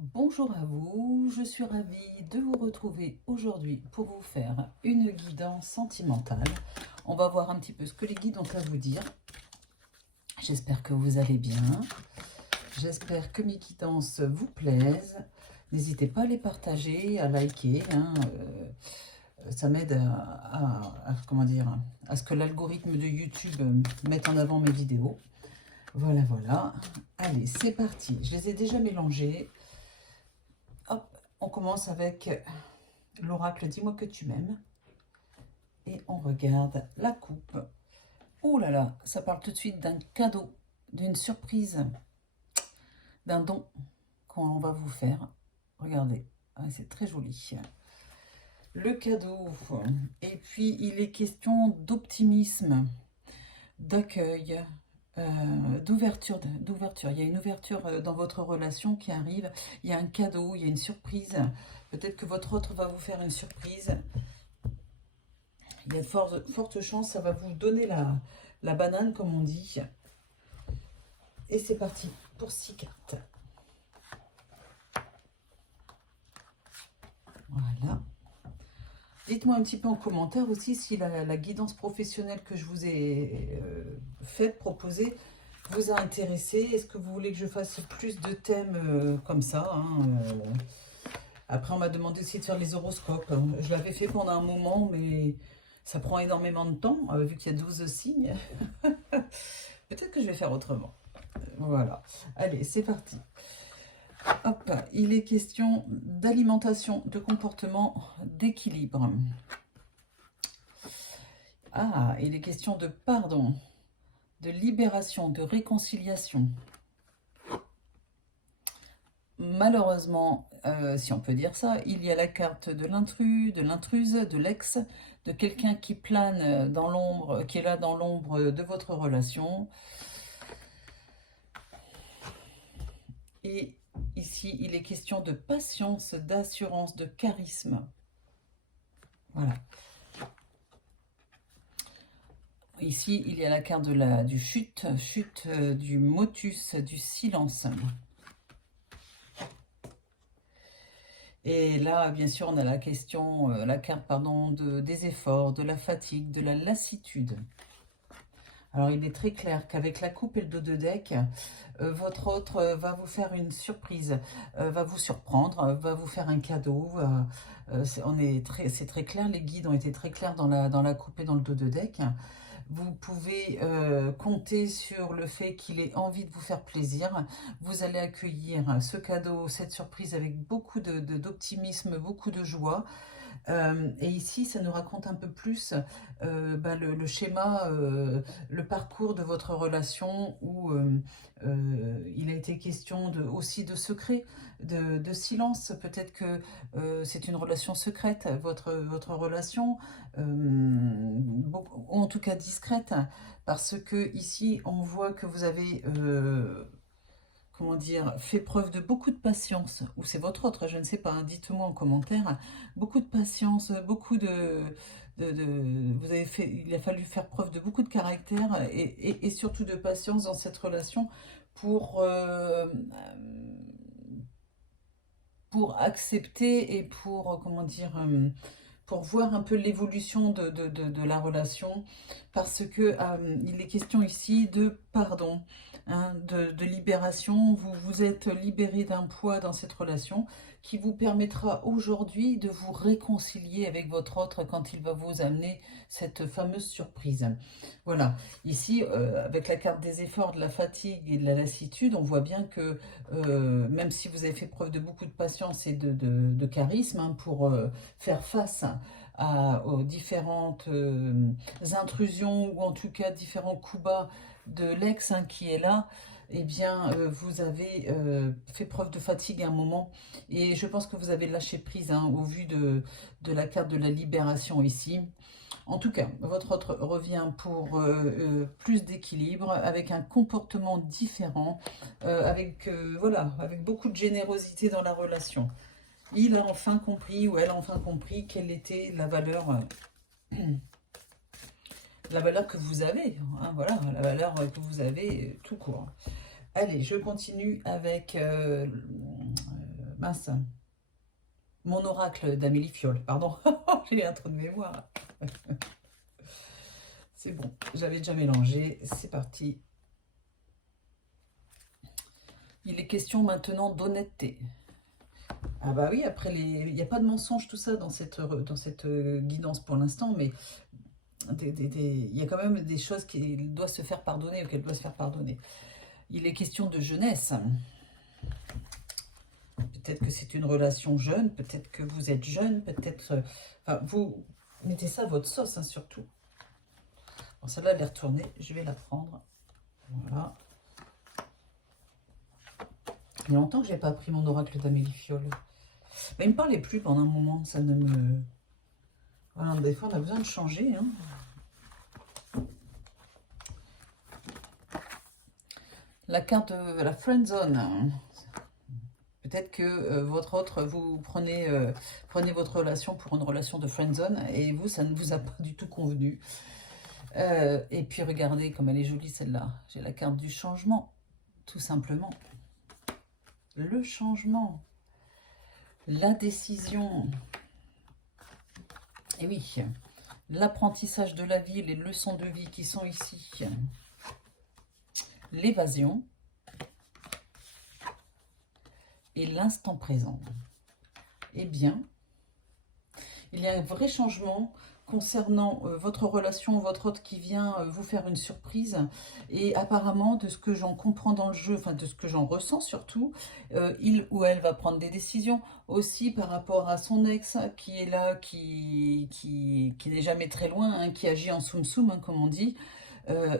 Bonjour à vous, je suis ravie de vous retrouver aujourd'hui pour vous faire une guidance sentimentale. On va voir un petit peu ce que les guides ont à vous dire. J'espère que vous allez bien. J'espère que mes guidances vous plaisent. N'hésitez pas à les partager, à liker. Ça m'aide comment dire, à ce que l'algorithme de YouTube mette en avant mes vidéos. Voilà, voilà. Allez, c'est parti. Je les ai déjà mélangés. Hop, on commence avec l'oracle Dis-moi que tu m'aimes. Et on regarde la coupe. Oh là là, ça parle tout de suite d'un cadeau, d'une surprise, d'un don qu'on va vous faire. Regardez, c'est très joli. Le cadeau. Et puis, il est question d'optimisme, d'accueil, d'ouverture. Il y a une ouverture dans votre relation qui arrive. Il y a un cadeau, il y a une surprise. Peut-être que votre autre va vous faire une surprise. Il y a de fortes chances, ça va vous donner la banane, comme on dit. Et c'est parti pour 6 cartes. Voilà. Dites-moi un petit peu en commentaire aussi si la guidance professionnelle que je vous ai faite, proposée, vous a intéressé. Est-ce que vous voulez que je fasse plus de thèmes comme ça Après, on m'a demandé aussi de faire les horoscopes. Je l'avais fait pendant un moment, mais ça prend énormément de temps, vu qu'il y a 12 signes. Peut-être que je vais faire autrement. Voilà. Allez, c'est parti. Hop, il est question d'alimentation, de comportement, d'équilibre. Ah, il est question de pardon, de libération, de réconciliation. Malheureusement, si on peut dire ça, il y a la carte de l'intrus, de l'intruse, de l'ex, de quelqu'un qui plane dans l'ombre, qui est là dans l'ombre de votre relation. Et ici, il est question de patience, d'assurance, de charisme. Voilà. Ici, il y a la carte du chute, du motus, du silence. Et là, bien sûr, on a la question, la carte, pardon, des efforts, de la fatigue, de la lassitude. Alors, il est très clair qu'avec la coupe et le dos de deck, votre autre va vous faire une surprise, va vous surprendre, va vous faire un cadeau. C'est très clair, les guides ont été très clairs dans la coupe et dans le dos de deck. Vous pouvez compter sur le fait qu'il ait envie de vous faire plaisir. Vous allez accueillir ce cadeau, cette surprise avec beaucoup d'optimisme, beaucoup de joie. Et ici, ça nous raconte un peu plus le schéma, le parcours de votre relation où il a été question aussi de secret, de silence. Peut-être que c'est une relation secrète, votre relation, ou en tout cas discrète, parce que ici, on voit que vous avez comment dire, fait preuve de beaucoup de patience, ou c'est votre autre, je ne sais pas, hein, dites-moi en commentaire, beaucoup de patience, vous avez fait, il a fallu faire preuve de beaucoup de caractère et surtout de patience dans cette relation pour accepter et pour, comment dire, pour voir un peu l'évolution de la relation, parce que il est question ici de pardon, hein, de libération. Vous vous êtes libéré d'un poids dans cette relation qui vous permettra aujourd'hui de vous réconcilier avec votre autre quand il va vous amener cette fameuse surprise. Voilà, ici, avec la carte des efforts, de la fatigue et de la lassitude, on voit bien que même si vous avez fait preuve de beaucoup de patience et de charisme pour faire face aux différentes intrusions ou en tout cas différents coups bas de l'ex qui est là, eh bien, vous avez fait preuve de fatigue à un moment et je pense que vous avez lâché prise au vu de la carte de la libération ici. En tout cas, votre autre revient pour plus d'équilibre, avec un comportement différent, voilà, avec beaucoup de générosité dans la relation. Il a enfin compris, ou elle a enfin compris, quelle était la valeur que vous avez, hein, voilà, la valeur que vous avez tout court. Allez, je continue avec mince, mon oracle d'Amélie Fiole, pardon, j'ai un trou de mémoire. C'est bon, j'avais déjà mélangé, c'est parti. Il est question maintenant d'honnêteté. Ah bah oui, après, il n'y a pas de mensonge, tout ça, dans cette guidance pour l'instant, mais il y a quand même des choses qui doivent se faire pardonner ou qu'elle doit se faire pardonner. Il est question de jeunesse. Peut-être que c'est une relation jeune, peut-être que vous êtes jeune, peut-être... enfin, vous mettez ça à votre sauce, hein, surtout. Bon, celle-là, elle est retournée, je vais la prendre. Voilà. Il y a longtemps que je n'ai pas pris mon oracle d'Amélie Fiole. Mais il ne me parlait plus pendant un moment, ça ne me... Voilà, des fois, on a besoin de changer, hein. La carte de la friend zone. Peut-être que votre autre, vous prenez votre relation pour une relation de friend zone et vous, ça ne vous a pas du tout convenu. Et puis regardez comme elle est jolie celle-là. J'ai la carte du changement, tout simplement. Le changement. La décision. Et oui, l'apprentissage de la vie, les leçons de vie qui sont ici. L'évasion. Et l'instant présent. Eh bien, il y a un vrai changement concernant votre relation, votre autre qui vient vous faire une surprise. Et apparemment, de ce que j'en comprends dans le jeu, enfin de ce que j'en ressens surtout, il ou elle va prendre des décisions aussi par rapport à son ex qui est là, qui n'est jamais très loin, hein, qui agit en soum-soum, hein, comme on dit.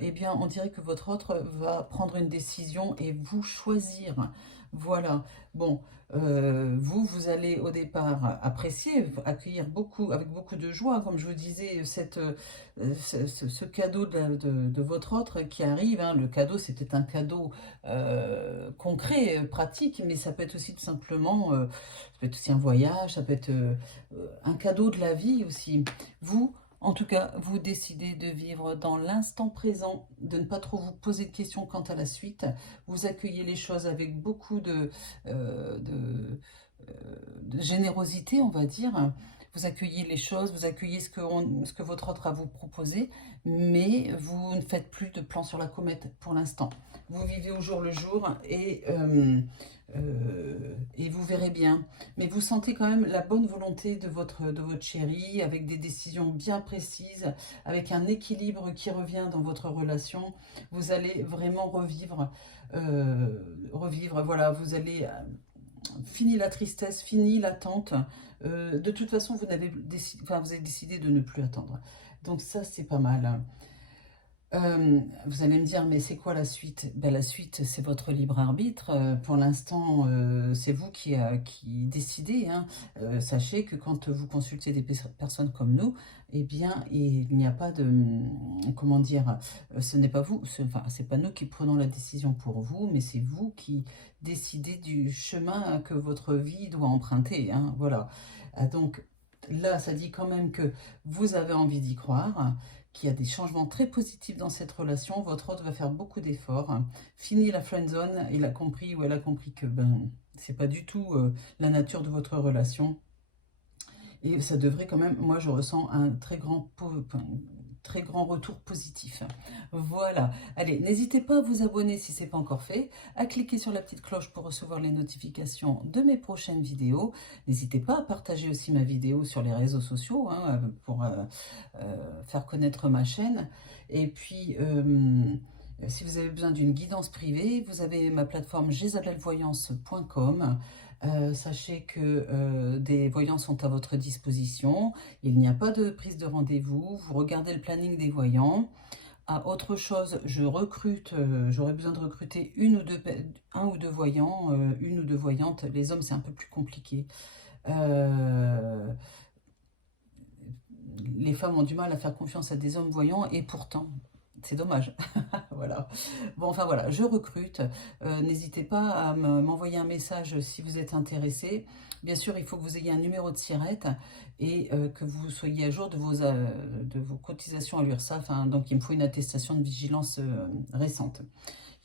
Eh bien, on dirait que votre autre va prendre une décision et vous choisir. Voilà. Bon, vous allez au départ apprécier, accueillir avec beaucoup de joie, comme je vous disais, ce cadeau de votre autre qui arrive. Hein. Le cadeau, c'est peut-être un cadeau concret, pratique, mais ça peut être aussi tout simplement, ça peut être aussi un voyage, ça peut être un cadeau de la vie aussi. Vous, en tout cas, vous décidez de vivre dans l'instant présent, de ne pas trop vous poser de questions quant à la suite. Vous accueillez les choses avec beaucoup euh, de, de générosité, on va dire. Vous accueillez les choses, vous accueillez ce que votre autre a à vous proposer, mais vous ne faites plus de plan sur la comète pour l'instant. Vous vivez au jour le jour et vous verrez bien. Mais vous sentez quand même la bonne volonté de votre chéri, avec des décisions bien précises, avec un équilibre qui revient dans votre relation. Vous allez vraiment revivre, voilà, vous allez... fini la tristesse, fini l'attente. De toute façon, vous avez décidé de ne plus attendre. Donc ça, c'est pas mal. Vous allez me dire, mais c'est quoi la suite? Ben, la suite, c'est votre libre arbitre. Pour l'instant, c'est vous qui décidez. Hein. Sachez que quand vous consultez des personnes comme nous, eh bien, il n'y a pas de... Comment dire? Ce n'est pas vous, enfin, c'est pas nous qui prenons la décision pour vous, mais c'est vous qui décidez du chemin que votre vie doit emprunter. Hein. Voilà. Donc, là, ça dit quand même que vous avez envie d'y croire, qu'il y a des changements très positifs dans cette relation. Votre autre va faire beaucoup d'efforts. Fini la friend zone, il a compris ou elle a compris que c'est pas du tout la nature de votre relation. Et ça devrait quand même, moi je ressens un très grand retour positif. Voilà. Allez, n'hésitez pas à vous abonner si ce n'est pas encore fait, à cliquer sur la petite cloche pour recevoir les notifications de mes prochaines vidéos. N'hésitez pas à partager aussi ma vidéo sur les réseaux sociaux hein, pour faire connaître ma chaîne. Et puis... si vous avez besoin d'une guidance privée, vous avez ma plateforme jezabelvoyance.com. Sachez que des voyants sont à votre disposition. Il n'y a pas de prise de rendez-vous. Vous regardez le planning des voyants. Autre chose, je recrute, j'aurais besoin de recruter un ou deux voyants, une ou deux voyantes. Les hommes, c'est un peu plus compliqué. Les femmes ont du mal à faire confiance à des hommes voyants et pourtant, c'est dommage. Voilà. Bon, enfin voilà, je recrute. N'hésitez pas à m'envoyer un message si vous êtes intéressé. Bien sûr, il faut que vous ayez un numéro de SIRET et que vous soyez à jour de vos cotisations à l'URSSAF. Hein. Donc, il me faut une attestation de vigilance récente.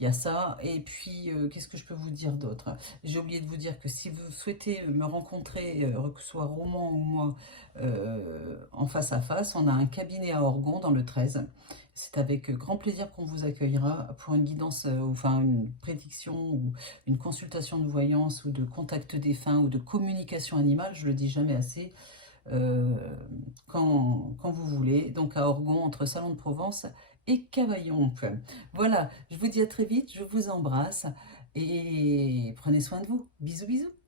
Il y a ça. Et puis, qu'est-ce que je peux vous dire d'autre? J'ai oublié de vous dire que si vous souhaitez me rencontrer, que ce soit Roman ou moi, en face à face, on a un cabinet à Orgon dans le 13. C'est avec grand plaisir qu'on vous accueillera pour une guidance, enfin une prédiction ou une consultation de voyance ou de contact défunt ou de communication animale, je le dis jamais assez, euh, quand vous voulez. Donc à Orgon, entre Salon de Provence et Cavaillon. Voilà, je vous dis à très vite, je vous embrasse et prenez soin de vous. Bisous, bisous.